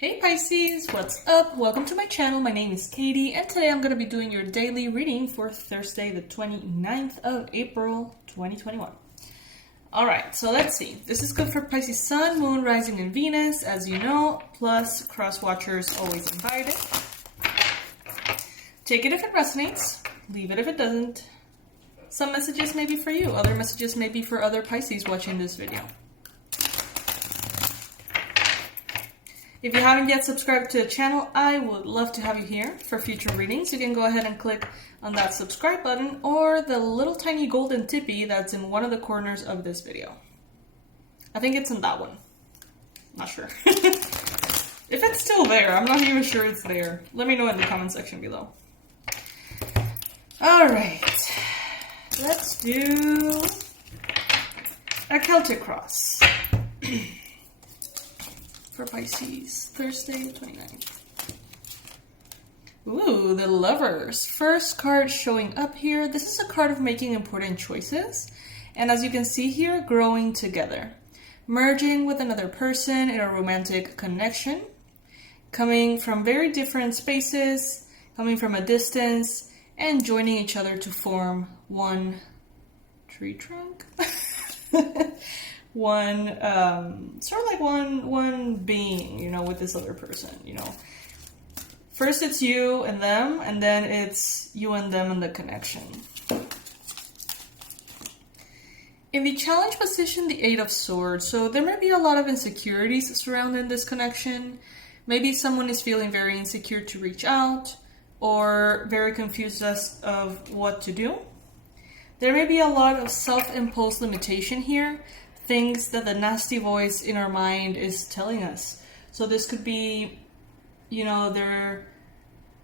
Hey Pisces, what's up? Welcome to my channel. My name is Katie and today I'm going to be doing your daily reading for Thursday the 29th of April 2021. Alright, so let's see. This is good for Pisces Sun, Moon, Rising, and Venus, as you know, plus cross watchers always invited. Take it if it resonates, leave it if it doesn't. Some messages may be for you, other messages may be for other Pisces watching this video. If you haven't yet subscribed to the channel, I would love to have you here for future readings. You can go ahead and click on that subscribe button or the little tiny golden tippy that's in one of the corners of this video. I think it's in that one. Not sure. If it's still there, I'm not even sure it's there. Let me know in the comment section below. Alright, let's do a Celtic cross. For Pisces, Thursday the 29th. Ooh, the Lovers. First card showing up here. This is a card of making important choices. And as you can see here, growing together. Merging with another person in a romantic connection. Coming from very different spaces, coming from a distance, and joining each other to form one tree trunk? One sort of like one being, you know, with this other person, you know. First it's you and them, and then it's you and them and the connection. In the challenge position, the Eight of Swords. So there may be a lot of insecurities surrounding this connection. Maybe someone is feeling very insecure to reach out or very confused as of what to do. There may be a lot of self-imposed limitation here. Things that the nasty voice in our mind is telling us. So this could be, you know, they're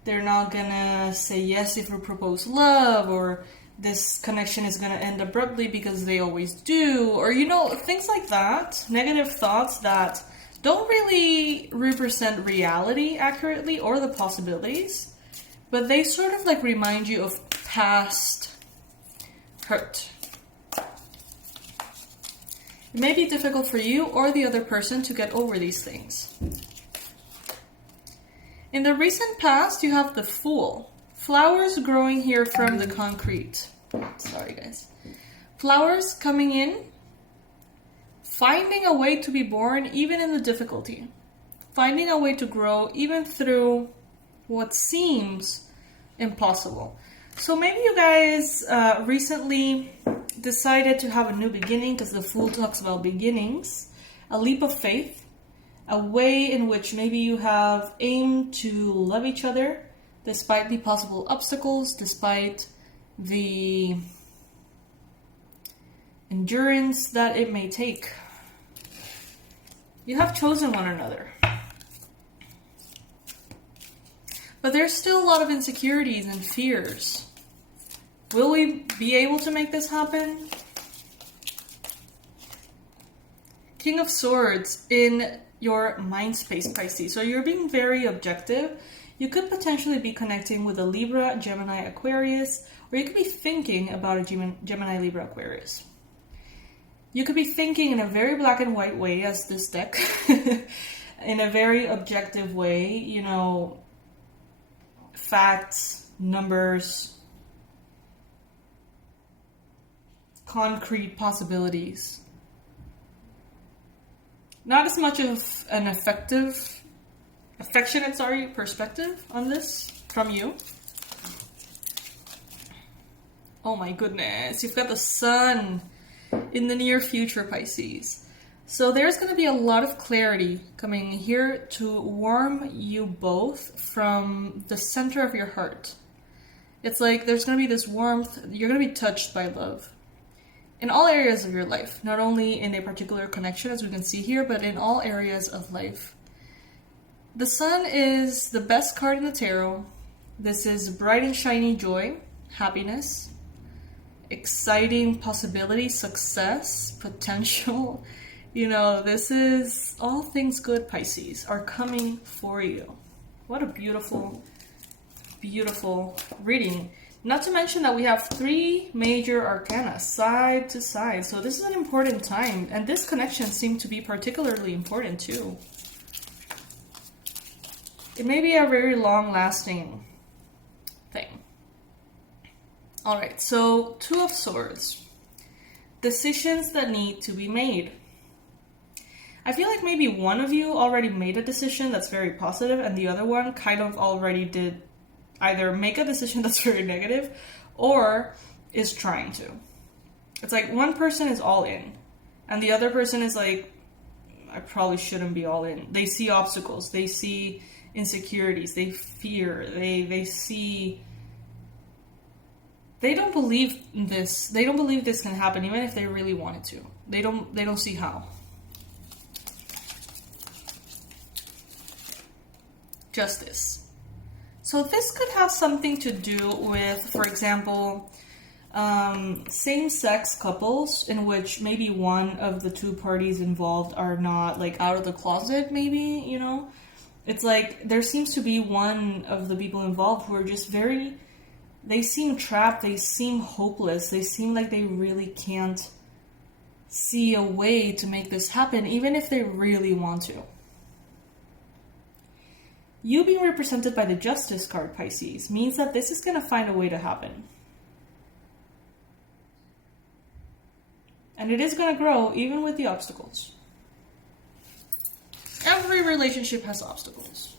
not gonna say yes if we propose love, or this connection is gonna end abruptly because they always do, or, you know, things like that. Negative thoughts that don't really represent reality accurately or the possibilities, but they sort of like remind you of past hurt. It may be difficult for you or the other person to get over these things. In the recent past, you have the Fool. Flowers growing here from the concrete. Sorry, guys. Flowers coming in, finding a way to be born even in the difficulty. Finding a way to grow even through what seems impossible. So maybe you guys recently decided to have a new beginning, because the Fool talks about beginnings, a leap of faith, a way in which maybe you have aimed to love each other despite the possible obstacles, despite the endurance that it may take. You have chosen one another. But there's still a lot of insecurities and fears. Will we be able to make this happen? King of Swords in your mind space, Pisces. So you're being very objective. You could potentially be connecting with a Libra, Gemini, Aquarius, or you could be thinking about a Gemini, Libra, Aquarius. You could be thinking in a very black and white way, as this deck, in a very objective way, you know, facts, numbers, concrete possibilities. Not as much of an affectionate perspective on this from you. Oh my goodness, you've got the Sun in the near future, Pisces. So there's going to be a lot of clarity coming here to warm you both from the center of your heart. It's like there's going to be this warmth. You're going to be touched by love. In all areas of your life, not only in a particular connection, as we can see here, but in all areas of life. The Sun is the best card in the tarot. This is bright and shiny joy, happiness, exciting possibility, success, potential. You know, this is all things good, Pisces, are coming for you. What a beautiful, beautiful reading. Not to mention that we have 3 major arcana side to side. So this is an important time. And this connection seemed to be particularly important too. It may be a very long-lasting thing. All right, so Two of Swords. Decisions that need to be made. I feel like maybe one of you already made a decision that's very positive, and the other one kind of already did either make a decision that's very negative or is trying to. It's like one person is all in, and the other person is like, I probably shouldn't be all in. They see obstacles, they see insecurities, they fear, they see... They don't believe this. They don't believe this can happen, even if they really wanted to. They don't see how. Justice. So this could have something to do with, for example, same-sex couples in which maybe one of the two parties involved are not like out of the closet, maybe, you know? It's like there seems to be one of the people involved who are just very... They seem trapped, they seem hopeless, they seem like they really can't see a way to make this happen, even if they really want to. You being represented by the Justice card, Pisces, means that this is going to find a way to happen. And it is going to grow even with the obstacles. Every relationship has obstacles.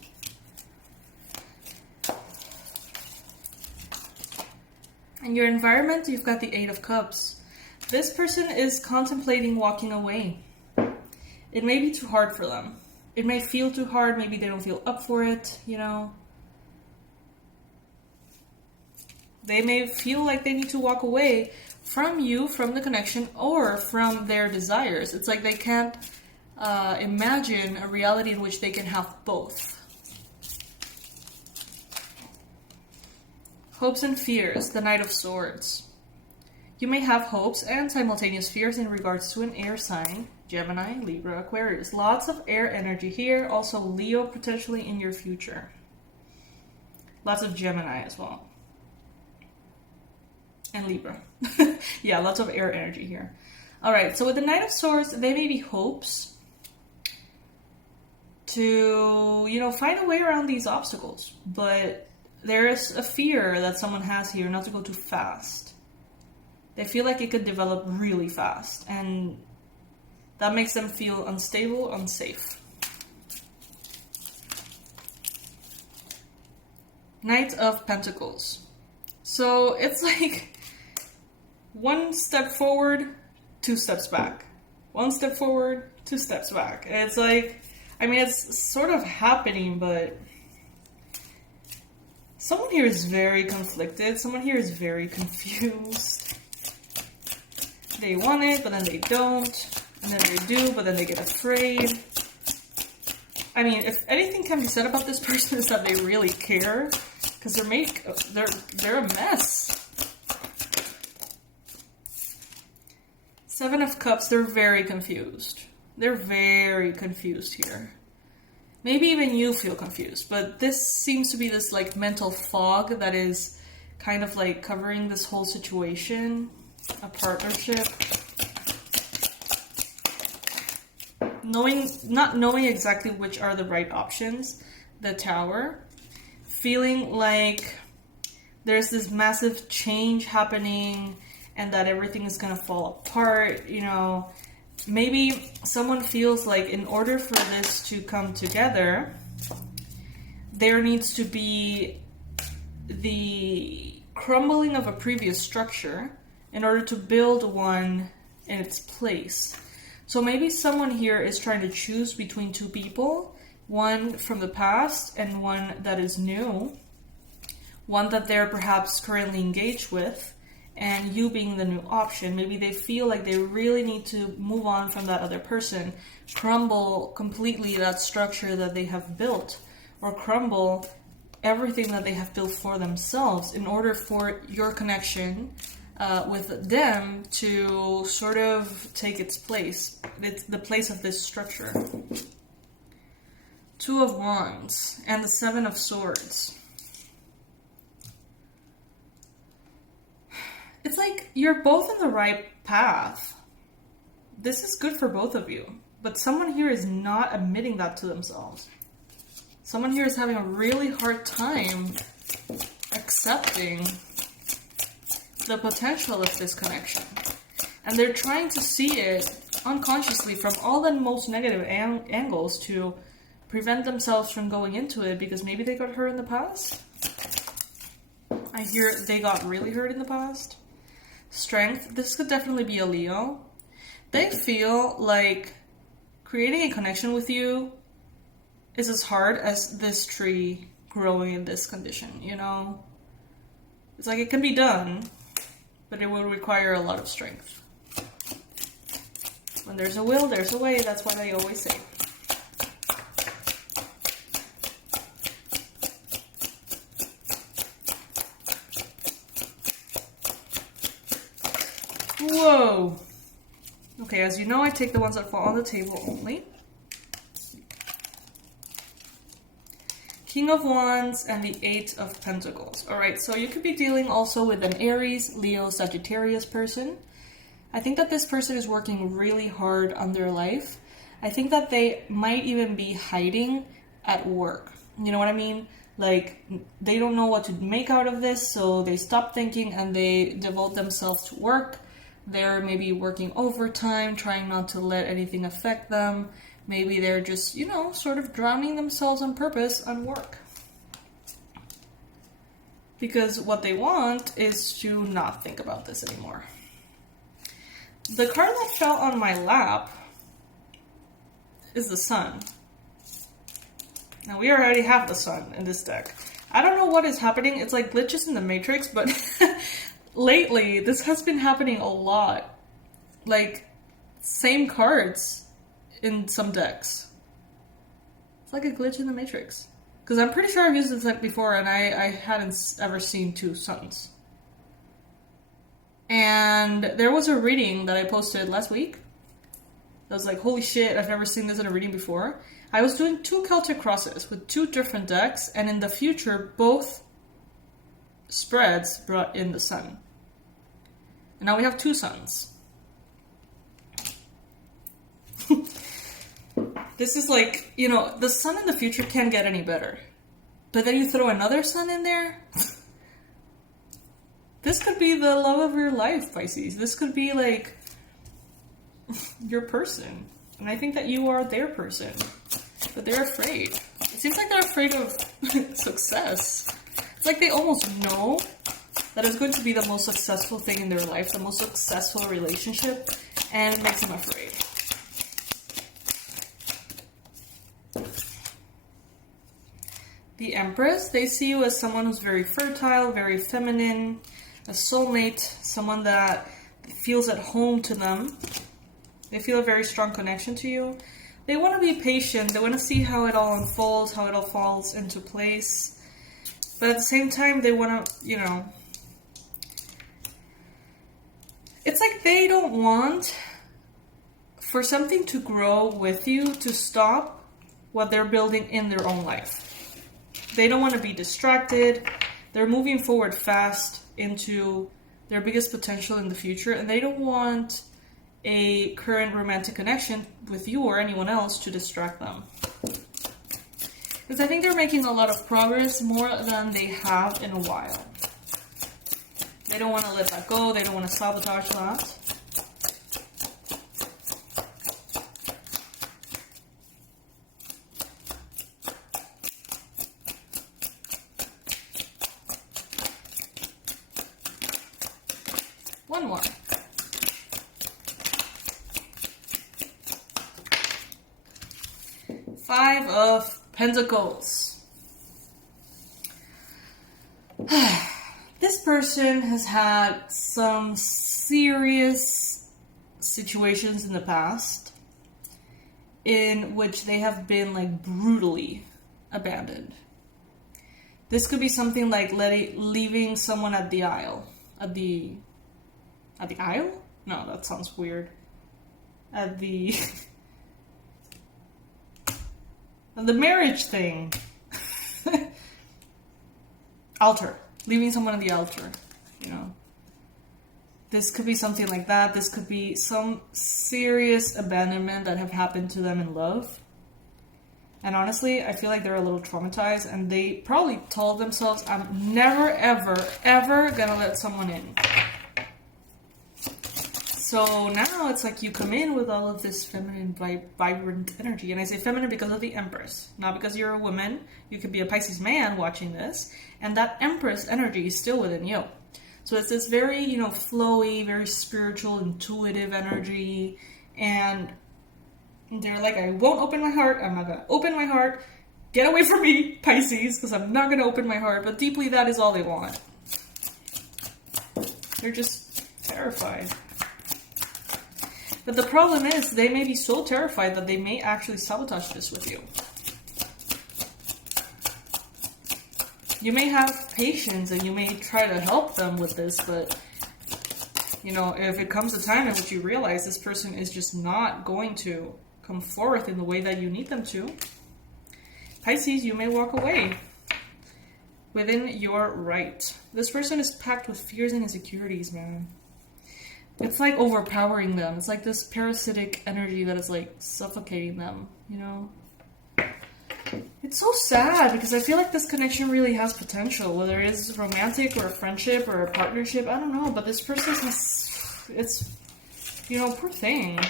In your environment, you've got the Eight of Cups. This person is contemplating walking away. It may be too hard for them. It may feel too hard. Maybe they don't feel up for it, you know. They may feel like they need to walk away from you, from the connection, or from their desires. It's like they can't imagine a reality in which they can have both. Hopes and fears, the Knight of Swords. You may have hopes and simultaneous fears in regards to an air sign, Gemini, Libra, Aquarius. Lots of air energy here, also Leo potentially in your future. Lots of Gemini as well. And Libra. Yeah, lots of air energy here. Alright, so with the Knight of Swords, they may be hopes to, you know, find a way around these obstacles, but there is a fear that someone has here not to go too fast. They feel like it could develop really fast, and that makes them feel unstable, unsafe. Knight of Pentacles. So it's like one step forward, two steps back. One step forward, two steps back. And it's like, I mean, it's sort of happening, but someone here is very conflicted. Someone here is very confused. They want it, but then they don't. And then they do, but then they get afraid. I mean, if anything can be said about this person is that they really care. Because they're a mess. Seven of Cups, they're very confused. They're very confused here. Maybe even you feel confused, but this seems to be this like mental fog that is kind of like covering this whole situation, a partnership. Not knowing exactly which are the right options, the Tower, feeling like there's this massive change happening and that everything is gonna fall apart, you know. Maybe someone feels like in order for this to come together, there needs to be the crumbling of a previous structure in order to build one in its place. So maybe someone here is trying to choose between two people, one from the past and one that is new, one that they're perhaps currently engaged with, and you being the new option. Maybe they feel like they really need to move on from that other person, crumble completely that structure that they have built, or crumble everything that they have built for themselves in order for your connection with them to sort of take its place. It's the place of this structure. Two of Wands and the Seven of Swords. It's like you're both on the right path. This is good for both of you. But someone here is not admitting that to themselves. Someone here is having a really hard time accepting the potential of this connection. And they're trying to see it unconsciously from all the most negative angles to prevent themselves from going into it, because maybe they got hurt in the past. I hear they got really hurt in the past. Strength. This could definitely be a Leo. They feel like creating a connection with you is as hard as this tree growing in this condition, you know? It's like it can be done, but it will require a lot of strength. When there's a will, there's a way. That's what I always say. Whoa! Okay, as you know, I take the ones that fall on the table only. King of Wands and the Eight of Pentacles. Alright, so you could be dealing also with an Aries, Leo, Sagittarius person. I think that this person is working really hard on their life. I think that they might even be hiding at work. You know what I mean? Like, they don't know what to make out of this, so they stop thinking and they devote themselves to work. They're maybe working overtime, trying not to let anything affect them. Maybe they're just, you know, sort of drowning themselves on purpose on work. Because what they want is to not think about this anymore. The card that fell on my lap is the Sun. Now, we already have the Sun in this deck. I don't know what is happening. It's like glitches in the Matrix, but lately, this has been happening a lot. Like, same cards in some decks. It's like a glitch in the Matrix. Because I'm pretty sure I've used this deck before and I hadn't ever seen two suns. And there was a reading that I posted last week. I was like, holy shit, I've never seen this in a reading before. I was doing 2 Celtic crosses with 2 different decks, and in the future, both spreads brought in the Sun. And now we have 2 suns. This is like, you know, the Sun in the future can't get any better. But then you throw another Sun in there? This could be the love of your life, Pisces. This could be like your person. And I think that you are their person. But they're afraid. It seems like they're afraid of success. It's like they almost know that it's going to be the most successful thing in their life, the most successful relationship, and it makes them afraid. The Empress, they see you as someone who's very fertile, very feminine, a soulmate, someone that feels at home to them. They feel a very strong connection to you. They want to be patient. They want to see how it all unfolds, how it all falls into place. But at the same time, they want to, you know... It's like they don't want for something to grow with you to stop what they're building in their own life. They don't want to be distracted. They're moving forward fast into their biggest potential in the future, and they don't want a current romantic connection with you or anyone else to distract them. Because I think they're making a lot of progress, more than they have in a while. They don't want to let that go. They don't want to sabotage that. One more. Five of Pentacles. This person has had some serious situations in the past in which they have been like brutally abandoned. This could be something like leaving someone at the aisle. At the aisle? No, that sounds weird. At the the marriage thing. Altar. Leaving someone at the altar, you know. This could be something like that. This could be some serious abandonment that have happened to them in love. And honestly, I feel like they're a little traumatized, and they probably told themselves, I'm never, ever, ever gonna let someone in. So now it's like you come in with all of this feminine, vibrant energy. And I say feminine because of the Empress, not because you're a woman. You could be a Pisces man watching this, and that Empress energy is still within you. So it's this very, flowy, very spiritual, intuitive energy. And they're like, I won't open my heart. I'm not going to open my heart. Get away from me, Pisces, because I'm not going to open my heart. But deeply, that is all they want. They're just terrified. But the problem is, they may be so terrified that they may actually sabotage this with you. You may have patience and you may try to help them with this, but, if it comes a time in which you realize this person is just not going to come forth in the way that you need them to, Pisces, you may walk away within your right. This person is packed with fears and insecurities, man. It's like overpowering them. It's like this parasitic energy that is like suffocating them, It's so sad because I feel like this connection really has potential, whether it is romantic or a friendship or a partnership, I don't know, but this person it's, poor thing.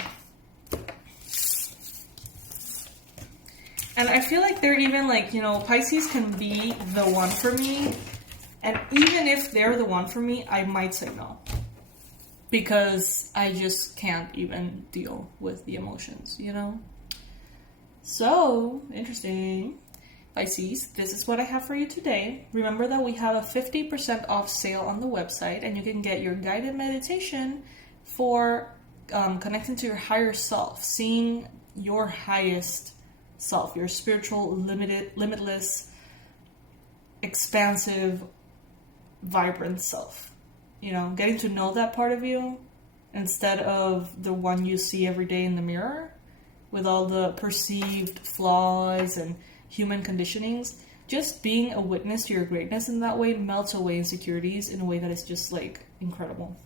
And I feel like they're even like, Pisces can be the one for me, and even if they're the one for me, I might say no. Because I just can't even deal with the emotions, So, interesting. Pisces, this is what I have for you today. Remember that we have a 50% off sale on the website, and you can get your guided meditation for connecting to your higher self, seeing your highest self, your spiritual, limitless, expansive, vibrant self. Getting to know that part of you instead of the one you see every day in the mirror with all the perceived flaws and human conditionings. Just being a witness to your greatness in that way melts away insecurities in a way that is just like incredible.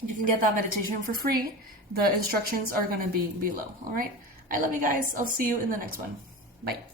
You can get that meditation for free. The instructions are going to be below. All right. I love you guys. I'll see you in the next one. Bye.